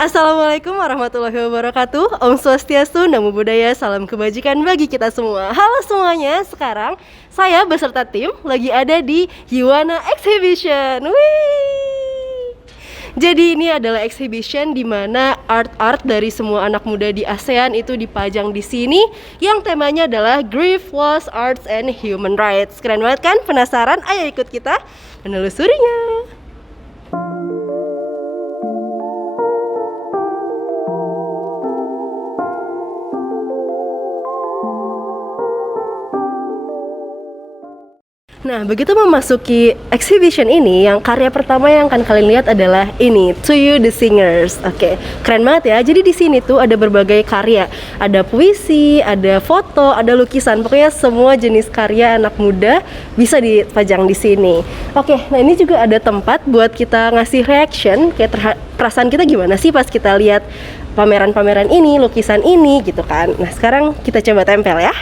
Assalamualaikum warahmatullahi wabarakatuh. Om Swastiastu, Namo Buddhaya, salam kebajikan bagi kita semua. Halo semuanya, sekarang saya beserta tim lagi ada di Yuwana Exhibition. Wih. Jadi ini adalah exhibition di mana art-art dari semua anak muda di ASEAN itu dipajang di sini, yang temanya adalah Grief, Loss, Arts, and Human Rights. Keren banget kan? Penasaran? Ayo ikut kita menelusurinya. Nah, begitu memasuki exhibition ini, yang karya pertama yang akan kalian lihat adalah ini, To You the Singers. Oke, keren banget ya. Jadi di sini tuh ada berbagai karya. Ada puisi, ada foto, ada lukisan. Pokoknya semua jenis karya anak muda bisa dipajang di sini. Oke, nah ini juga ada tempat buat kita ngasih reaction, kayak perasaan kita gimana sih pas kita lihat pameran-pameran ini, lukisan ini gitu kan. Nah, sekarang kita coba tempel ya.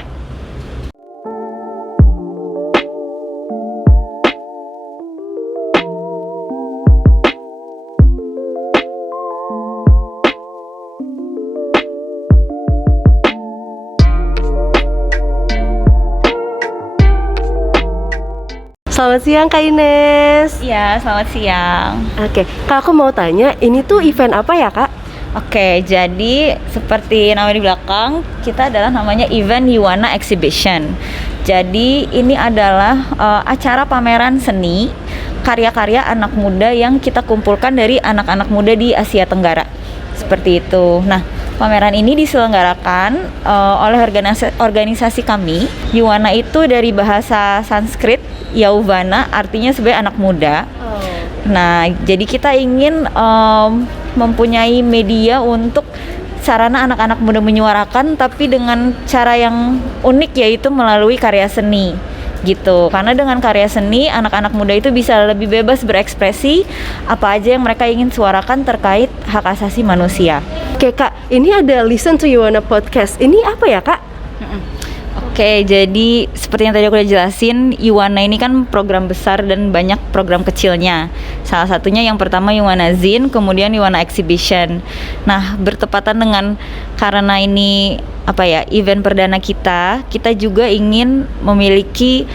Selamat siang Kak Ines. Iya, selamat siang. Oke, Kak, aku mau tanya, ini tuh event apa ya Kak? Oke, jadi seperti nama di belakang, kita adalah namanya event Yuwana Exhibition. Jadi ini adalah acara pameran seni karya-karya anak muda yang kita kumpulkan dari anak-anak muda di Asia Tenggara. Seperti itu. Nah, pameran ini diselenggarakan oleh organisasi kami. Yuwana itu dari bahasa Sanskrit, Yauvana, artinya sebagai anak muda. Nah, jadi kita ingin mempunyai media untuk sarana anak-anak muda menyuarakan, tapi dengan cara yang unik, yaitu melalui karya seni gitu. Karena dengan karya seni, anak-anak muda itu bisa lebih bebas berekspresi apa aja yang mereka ingin suarakan terkait hak asasi manusia. Oke Kak, ini ada Listen to Yuwana Podcast. Ini apa ya Kak? Oke, jadi seperti yang tadi aku udah jelasin, Yuwana ini kan program besar dan banyak program kecilnya. Salah satunya yang pertama Yuwana Zine, kemudian Yuwana Exhibition. Nah, bertepatan dengan karena ini event perdana kita juga ingin memiliki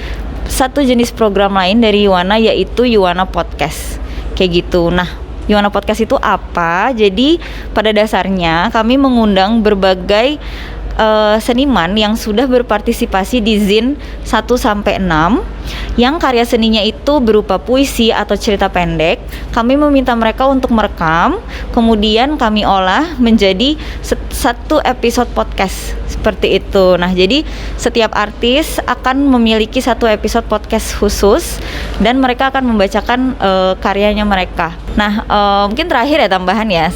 satu jenis program lain dari Yuwana, yaitu Yuwana Podcast. Kayak gitu. Nah, Yuwana Podcast itu apa? Jadi pada dasarnya kami mengundang berbagai seniman yang sudah berpartisipasi di Zine 1-6 yang karya seninya itu berupa puisi atau cerita pendek. Kami meminta mereka untuk merekam, kemudian kami olah menjadi satu episode podcast seperti itu. Nah, jadi setiap artis akan memiliki satu episode podcast khusus dan mereka akan membacakan karyanya mereka. Nah, mungkin terakhir ya tambahan ya,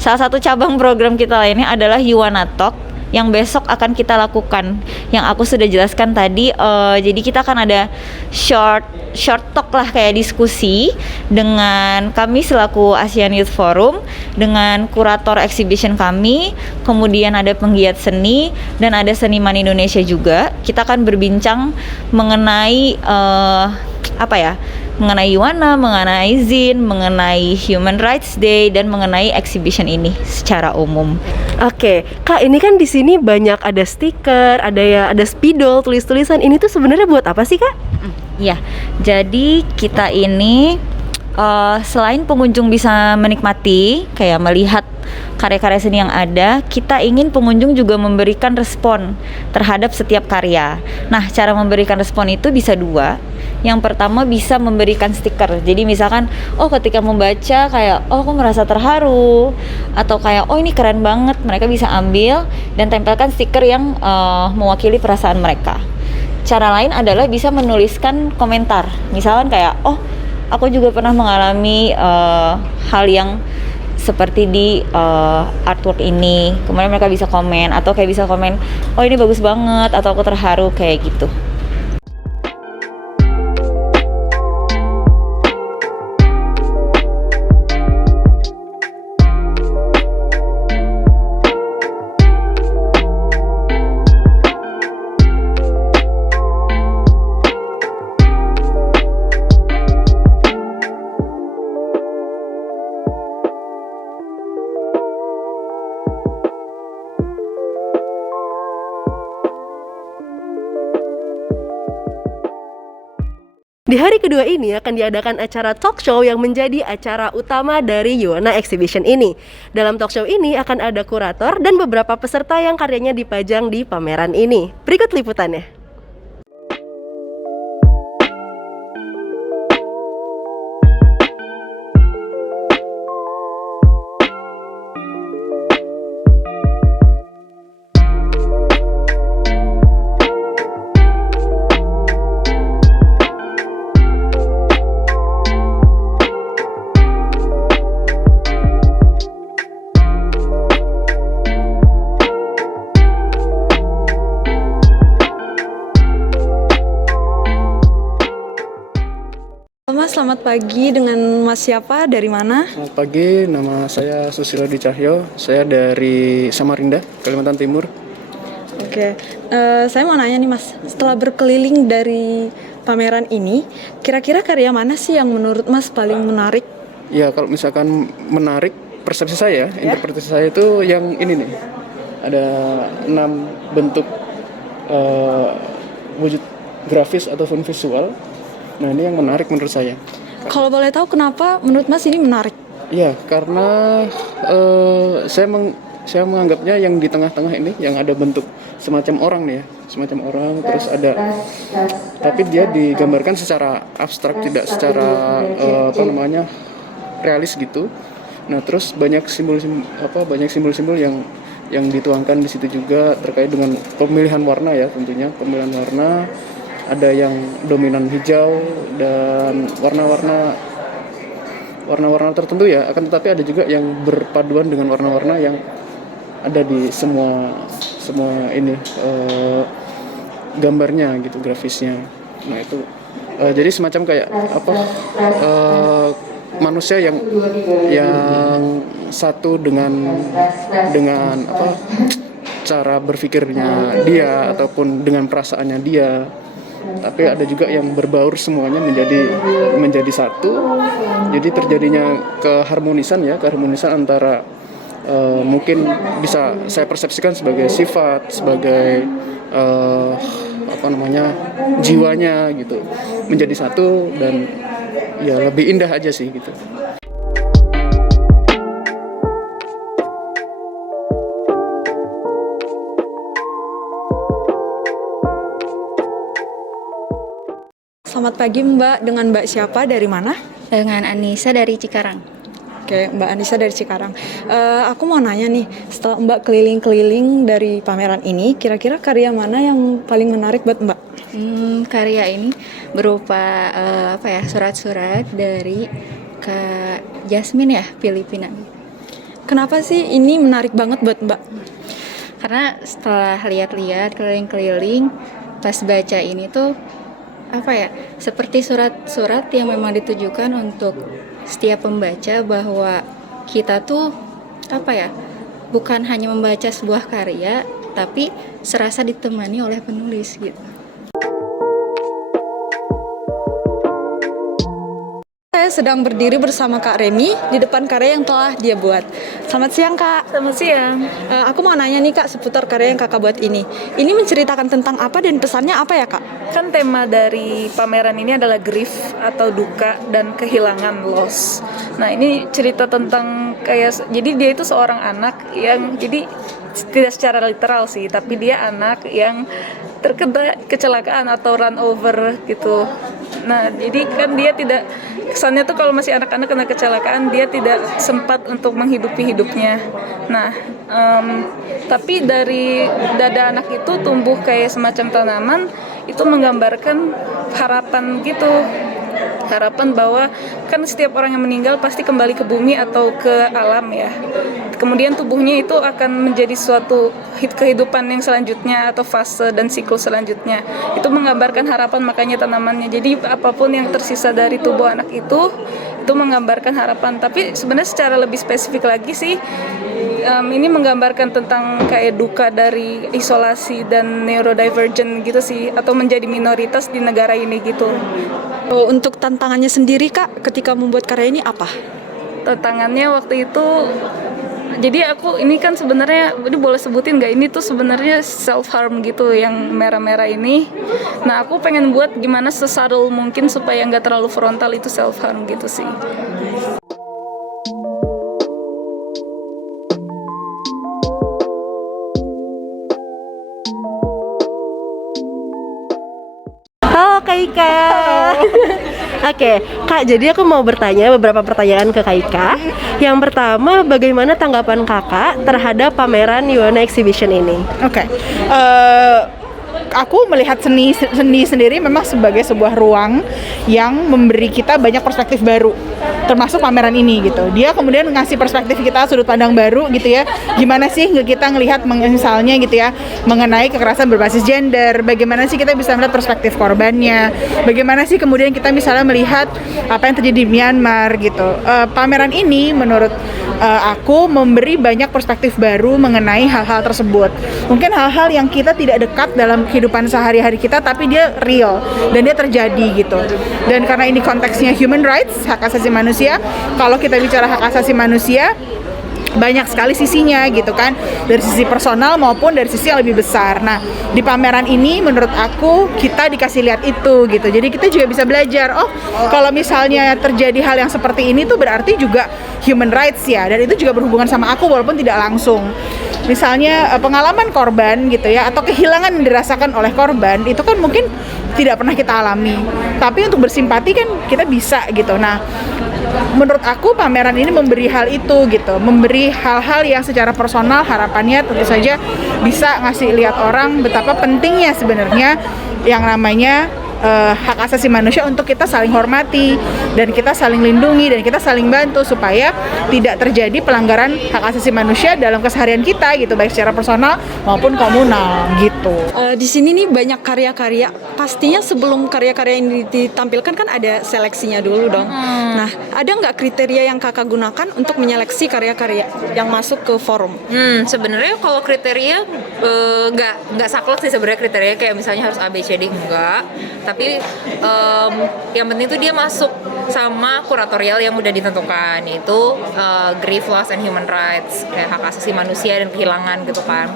salah satu cabang program kita lainnya adalah Yuwana Talk yang besok akan kita lakukan, yang aku sudah jelaskan tadi. Jadi kita akan ada short talk lah, kayak diskusi dengan kami selaku ASEAN Youth Forum, dengan kurator exhibition kami, kemudian ada penggiat seni dan ada seniman Indonesia juga. Kita akan berbincang mengenai mengenai Yuwana, mengenai Zine, mengenai Human Rights Day, dan mengenai exhibition ini secara umum. Oke, Kak, ini kan di sini banyak ada stiker, ada spidol, tulis-tulisan. Ini tuh sebenarnya buat apa sih, Kak? Ya, jadi kita ini selain pengunjung bisa menikmati, kayak melihat karya-karya seni yang ada, kita ingin pengunjung juga memberikan respon terhadap setiap karya. Nah, cara memberikan respon itu bisa dua. Yang pertama bisa memberikan stiker. Jadi misalkan, ketika membaca kayak, aku merasa terharu, atau kayak, ini keren banget, mereka bisa ambil dan tempelkan stiker yang mewakili perasaan mereka. Cara lain adalah bisa menuliskan komentar. Misalkan kayak, aku juga pernah mengalami hal yang seperti di artwork ini. Kemudian mereka bisa komen, atau kayak bisa komen, ini bagus banget, atau aku terharu, kayak gitu. Di hari kedua ini akan diadakan acara talk show yang menjadi acara utama dari Yuwana Exhibition ini. Dalam talk show ini akan ada kurator dan beberapa peserta yang karyanya dipajang di pameran ini. Berikut liputannya. Mas, selamat pagi. Dengan Mas siapa? Dari mana? Selamat pagi, nama saya Susilo Di Cahyo. Saya dari Samarinda, Kalimantan Timur. Oke, saya mau nanya nih Mas, setelah berkeliling dari pameran ini, kira-kira karya mana sih yang menurut Mas paling menarik? Ya, kalau misalkan menarik, persepsi saya, interpretasi saya itu yang ini nih. Ada 6 bentuk wujud grafis ataupun visual. Nah, ini yang menarik menurut saya. Kalau boleh tahu kenapa menurut Mas ini menarik? Ya, karena saya menganggapnya yang di tengah-tengah ini, yang ada bentuk semacam orang nih ya, semacam orang, terus ada, tapi dia digambarkan secara abstrak, tidak secara realis gitu. Nah, terus banyak simbol-simbol yang dituangkan di situ juga terkait dengan pemilihan warna ya, tentunya pemilihan warna. Ada yang dominan hijau dan warna-warna tertentu ya, akan tetapi ada juga yang berpaduan dengan warna-warna yang ada di semua ini gambarnya gitu, grafisnya. Nah itu jadi semacam kayak manusia yang satu dengan cara berpikirnya dia ataupun dengan perasaannya dia. Tapi ada juga yang berbaur semuanya menjadi satu. Jadi terjadinya keharmonisan antara mungkin bisa saya persepsikan sebagai sifat, sebagai jiwanya gitu, menjadi satu dan ya lebih indah aja sih gitu. Selamat pagi Mbak, dengan Mbak siapa? Dari mana? Dengan Anissa dari Cikarang. Oke, Mbak Anissa dari Cikarang. Aku mau nanya nih, setelah Mbak keliling-keliling dari pameran ini, kira-kira karya mana yang paling menarik buat Mbak? Karya ini berupa surat-surat dari Kak Jasmine ya, Filipina. Kenapa sih ini menarik banget buat Mbak? Karena setelah lihat-lihat keliling-keliling, pas baca ini tuh seperti surat-surat yang memang ditujukan untuk setiap pembaca, bahwa kita tuh bukan hanya membaca sebuah karya, tapi serasa ditemani oleh penulis gitu. Saya sedang berdiri bersama Kak Remi di depan karya yang telah dia buat. Selamat siang Kak. Selamat siang. Aku mau nanya nih Kak seputar karya yang Kakak buat ini. Ini menceritakan tentang apa dan pesannya apa ya Kak? Kan tema dari pameran ini adalah grief atau duka dan kehilangan, loss. Nah ini cerita tentang jadi dia itu seorang anak yang, jadi tidak secara literal sih, tapi dia anak yang terkena kecelakaan atau run over gitu. Nah jadi kan dia tidak, kesannya tuh kalau masih anak-anak kena kecelakaan, dia tidak sempat untuk menghidupi hidupnya. Nah tapi dari dada anak itu tumbuh kayak semacam tanaman, itu menggambarkan harapan gitu, harapan bahwa kan setiap orang yang meninggal pasti kembali ke bumi atau ke alam ya. Kemudian tubuhnya itu akan menjadi suatu kehidupan yang selanjutnya atau fase dan siklus selanjutnya. Itu menggambarkan harapan, makanya tanamannya. Jadi apapun yang tersisa dari tubuh anak itu menggambarkan harapan. Tapi sebenarnya secara lebih spesifik lagi sih, ini menggambarkan tentang kayak duka dari isolasi dan neurodivergent gitu sih, atau menjadi minoritas di negara ini gitu. Untuk tantangannya sendiri Kak ketika membuat karya ini apa? Tantangannya waktu itu, Jadi aku ini kan sebenarnya, ini boleh sebutin nggak, ini tuh sebenarnya self harm gitu yang merah-merah ini. Nah aku pengen buat gimana sesubtle mungkin supaya nggak terlalu frontal itu self harm gitu sih. Halo Kak Ika. Oke, Kak, jadi aku mau bertanya beberapa pertanyaan ke Kak Ika. Yang pertama, bagaimana tanggapan Kakak terhadap pameran Yuana Exhibition ini? Oke. Aku melihat seni sendiri memang sebagai sebuah ruang yang memberi kita banyak perspektif baru, termasuk pameran ini gitu. Dia kemudian ngasih perspektif kita, sudut pandang baru gitu ya. Gimana sih kita ngelihat misalnya gitu ya, mengenai kekerasan berbasis gender, bagaimana sih kita bisa melihat perspektif korbannya, bagaimana sih kemudian kita misalnya melihat apa yang terjadi di Myanmar gitu. Pameran ini menurut aku memberi banyak perspektif baru mengenai hal-hal tersebut. Mungkin hal-hal yang kita tidak dekat dalam kehidupan sehari-hari kita, tapi dia real dan dia terjadi gitu. Dan karena ini konteksnya human rights, hak asasi manusia, kalau kita bicara hak asasi manusia banyak sekali sisinya gitu kan, dari sisi personal maupun dari sisi yang lebih besar. Nah di pameran ini menurut aku kita dikasih lihat itu gitu, jadi kita juga bisa belajar, oh kalau misalnya terjadi hal yang seperti ini tuh berarti juga human rights ya, dan itu juga berhubungan sama aku walaupun tidak langsung. Misalnya pengalaman korban gitu ya, atau kehilangan yang dirasakan oleh korban, itu kan mungkin tidak pernah kita alami, tapi untuk bersimpati kan kita bisa gitu. Nah menurut aku pameran ini memberi hal itu gitu, memberi hal-hal yang secara personal harapannya tentu saja bisa ngasih lihat orang betapa pentingnya sebenarnya yang namanya hak asasi manusia, untuk kita saling hormati dan kita saling lindungi dan kita saling bantu supaya tidak terjadi pelanggaran hak asasi manusia dalam keseharian kita gitu, baik secara personal maupun komunal gitu. Di sini nih banyak karya-karya. Pastinya sebelum karya-karya ini ditampilkan kan ada seleksinya dulu dong. Nah, ada nggak kriteria yang kakak gunakan untuk menyeleksi karya-karya yang masuk ke forum? Sebenarnya kalau kriteria nggak saklek sih sebenarnya, kriteria kayak misalnya harus ABCD enggak, tapi yang penting tuh dia masuk sama kuratorial yang udah ditentukan, yaitu grief, loss, and human rights, kayak hak asasi manusia dan kehilangan gitu kan.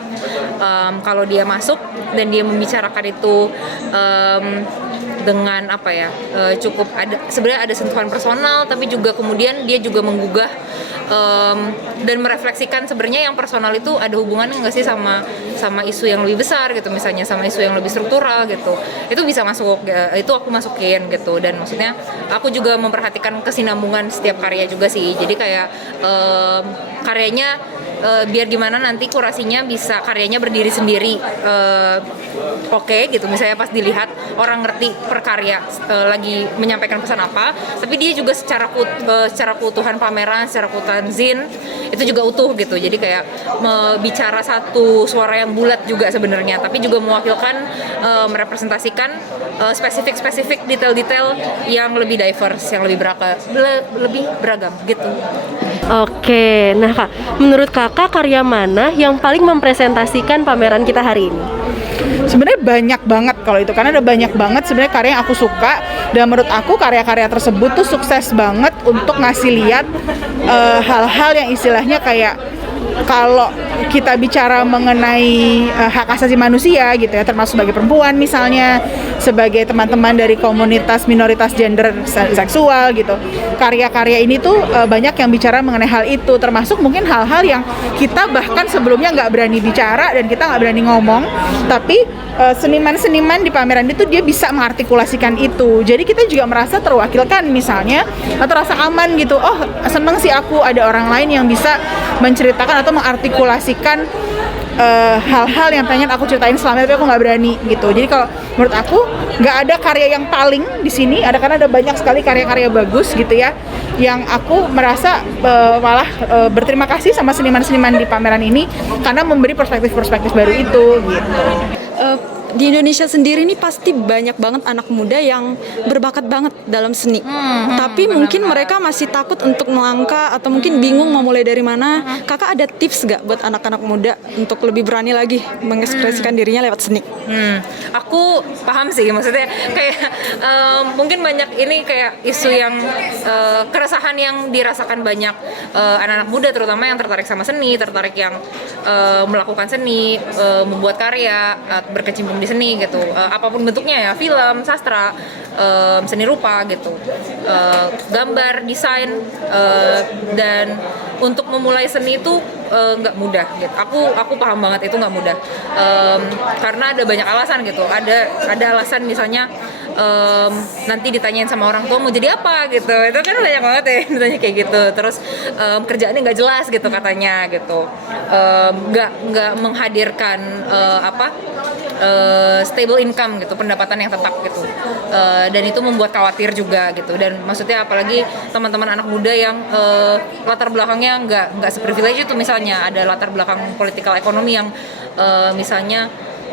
Kalau dia masuk dan dia membicarakan itu dengan apa ya, cukup ada, sebenarnya ada sentuhan personal, tapi juga kemudian dia juga menggugah dan merefleksikan sebenarnya yang personal itu ada hubungannya nggak sih sama isu yang lebih besar gitu, misalnya sama isu yang lebih struktural gitu, itu bisa masuk, itu aku masukin gitu. Dan maksudnya aku juga memperhatikan kesinambungan setiap karya juga sih, jadi kayak karyanya biar gimana nanti kurasinya bisa karyanya berdiri sendiri, oke gitu, misalnya pas dilihat orang ngerti per karya lagi menyampaikan pesan apa, tapi dia juga secara keutuhan pameran, secara keutuhan zin itu juga utuh gitu, jadi kayak bicara satu suara yang bulat juga sebenarnya, tapi juga mewakilkan, merepresentasikan spesifik detail-detail yang lebih diverse, yang lebih beragam gitu. Oke, nah Kak, menurut Kakak karya mana yang paling mempresentasikan pameran kita hari ini? Sebenarnya banyak banget kalau itu, karena ada banyak banget sebenarnya karya yang aku suka, dan menurut aku karya-karya tersebut tuh sukses banget untuk ngasih lihat hal-hal yang istilahnya kayak, kalau kita bicara mengenai hak asasi manusia gitu ya, termasuk sebagai perempuan misalnya, sebagai teman-teman dari komunitas minoritas gender seksual gitu, karya-karya ini tuh banyak yang bicara mengenai hal itu, termasuk mungkin hal-hal yang kita bahkan sebelumnya nggak berani bicara dan kita nggak berani ngomong, tapi seniman-seniman di pameran itu dia bisa mengartikulasikan itu, jadi kita juga merasa terwakilkan misalnya, atau rasa aman gitu, oh seneng sih aku ada orang lain yang bisa menceritakan atau mengartikulasikan hal-hal yang pengen aku ceritain selama itu aku nggak berani gitu. Jadi kalau menurut aku nggak ada karya yang paling di sini, karena ada banyak sekali karya-karya bagus gitu ya, yang aku merasa malah berterima kasih sama seniman-seniman di pameran ini karena memberi perspektif-perspektif baru itu gitu. di Indonesia sendiri ini pasti banyak banget anak muda yang berbakat banget dalam seni. Tapi mungkin mereka masih takut untuk melangkah atau mungkin bingung mau mulai dari mana. Kakak ada tips gak buat anak-anak muda untuk lebih berani lagi mengekspresikan dirinya lewat seni? Aku paham sih, maksudnya kayak mungkin banyak ini kayak isu yang keresahan yang dirasakan banyak anak-anak muda, terutama yang tertarik sama seni, tertarik yang melakukan seni, membuat karya, berkecimpung di seni gitu, apapun bentuknya ya, film, sastra, seni rupa gitu, gambar, desain, dan untuk memulai seni itu nggak mudah gitu. Aku paham banget itu nggak mudah, karena ada banyak alasan gitu. Ada alasan misalnya nanti ditanyain sama orang tua mau jadi apa gitu, itu kan banyak banget ya ditanya kayak gitu. Terus kerjaannya nggak jelas gitu katanya gitu, nggak menghadirkan stable income gitu, pendapatan yang tetap gitu, dan itu membuat khawatir juga gitu. Dan maksudnya apalagi teman-teman anak muda yang latar belakangnya nggak seprivilege itu, misalnya ada latar belakang politikal ekonomi yang misalnya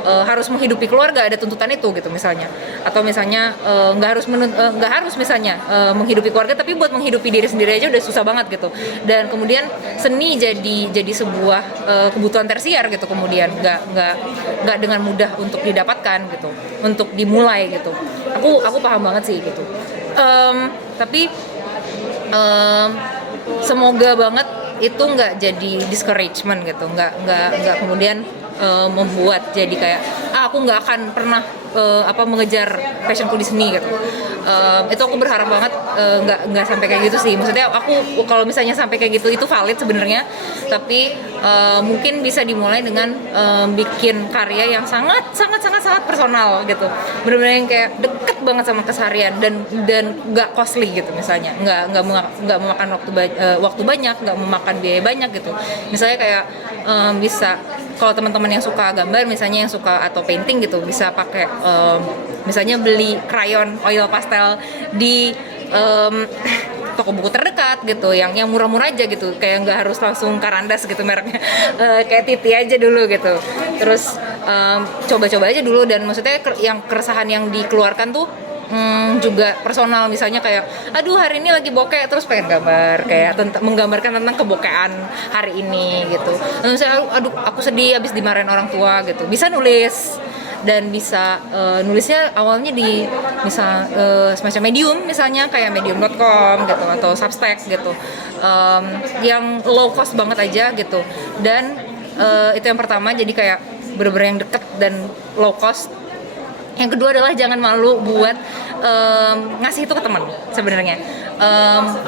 harus menghidupi keluarga, ada tuntutan itu gitu misalnya, atau misalnya nggak harus misalnya menghidupi keluarga, tapi buat menghidupi diri sendiri aja udah susah banget gitu. Dan kemudian seni jadi sebuah kebutuhan tersier gitu, kemudian nggak dengan mudah untuk didapatkan gitu, untuk dimulai gitu. Aku paham banget sih gitu. Tapi semoga banget itu nggak jadi discouragement gitu, nggak kemudian membuat jadi kayak aku nggak akan pernah mengejar passionku di seni gitu. Itu aku berharap banget nggak sampai kayak gitu sih. Maksudnya aku kalau misalnya sampai kayak gitu itu valid sebenarnya, tapi mungkin bisa dimulai dengan bikin karya yang sangat personal gitu, benar-benar yang kayak deket banget sama keseharian dan nggak costly gitu, misalnya nggak memakan waktu banyak, nggak memakan biaya banyak gitu. Misalnya kayak bisa, kalau teman-teman yang suka gambar misalnya, yang suka atau painting gitu, bisa pakai misalnya beli krayon oil pastel di toko buku terdekat gitu, yang murah-murah aja gitu, kayak nggak harus langsung Karandas gitu mereknya, kayak Titi aja dulu gitu. Terus coba-coba aja dulu, dan maksudnya yang keresahan yang dikeluarkan tuh juga personal, misalnya kayak aduh hari ini lagi bokeh, terus pengen gambar kayak menggambarkan tentang kebokehan hari ini gitu. Terus misalnya aduh aku sedih habis dimarahin orang tua gitu, bisa nulis. Dan bisa nulisnya awalnya di semacam Medium, misalnya kayak medium.com gitu atau Substack gitu, yang low cost banget aja gitu. Dan itu yang pertama, jadi kayak bener-bener yang deket dan low cost. Yang kedua adalah jangan malu buat ngasih itu ke teman sebenarnya.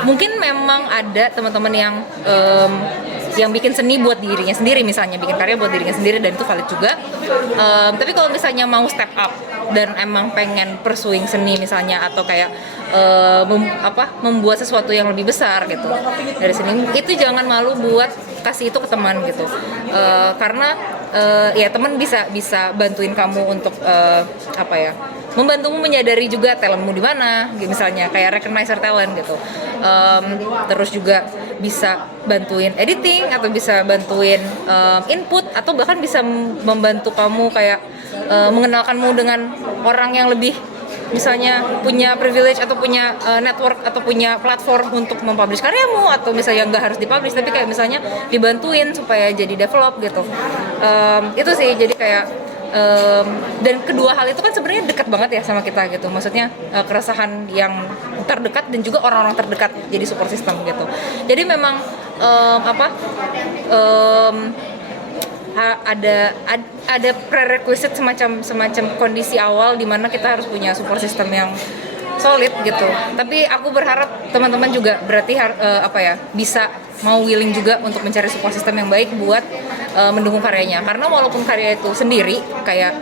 Mungkin memang ada teman-teman yang bikin seni buat dirinya sendiri, misalnya bikin karya buat dirinya sendiri, dan itu valid juga. Tapi kalau misalnya mau step up dan emang pengen pursuing seni misalnya, atau kayak membuat sesuatu yang lebih besar gitu dari seni, itu jangan malu buat kasih itu ke teman gitu. Karena ya teman bisa bantuin kamu untuk membantumu menyadari juga talentmu di mana, misalnya kayak recognize your talent gitu. Terus juga bisa bantuin editing, atau bisa bantuin input, atau bahkan bisa membantu kamu kayak mengenalkanmu dengan orang yang lebih misalnya punya privilege atau punya network atau punya platform untuk mempublish karyamu, atau misalnya nggak harus dipublish tapi kayak misalnya dibantuin supaya jadi develop gitu. Itu sih, jadi kayak dan kedua hal itu kan sebenarnya dekat banget ya sama kita gitu, maksudnya keresahan yang terdekat dan juga orang-orang terdekat jadi support system gitu. Jadi memang ada prerequisite semacam kondisi awal di mana kita harus punya support system yang solid gitu. Tapi aku berharap teman-teman juga berarti bisa mau willing juga untuk mencari support system yang baik buat mendukung karyanya. Karena walaupun karya itu sendiri kayak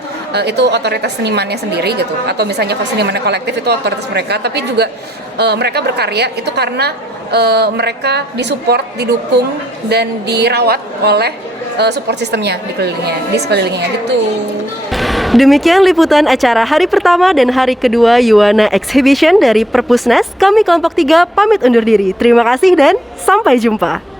itu otoritas senimannya sendiri gitu, atau misalnya kalau senimannya kolektif itu otoritas mereka, tapi juga mereka berkarya itu karena mereka disupport, didukung dan dirawat oleh support sistemnya di sekelilingnya gitu. Demikian liputan acara hari pertama dan hari kedua Yuwana Exhibition dari Perpusnas. Kami kelompok 3 pamit undur diri. Terima kasih dan sampai jumpa.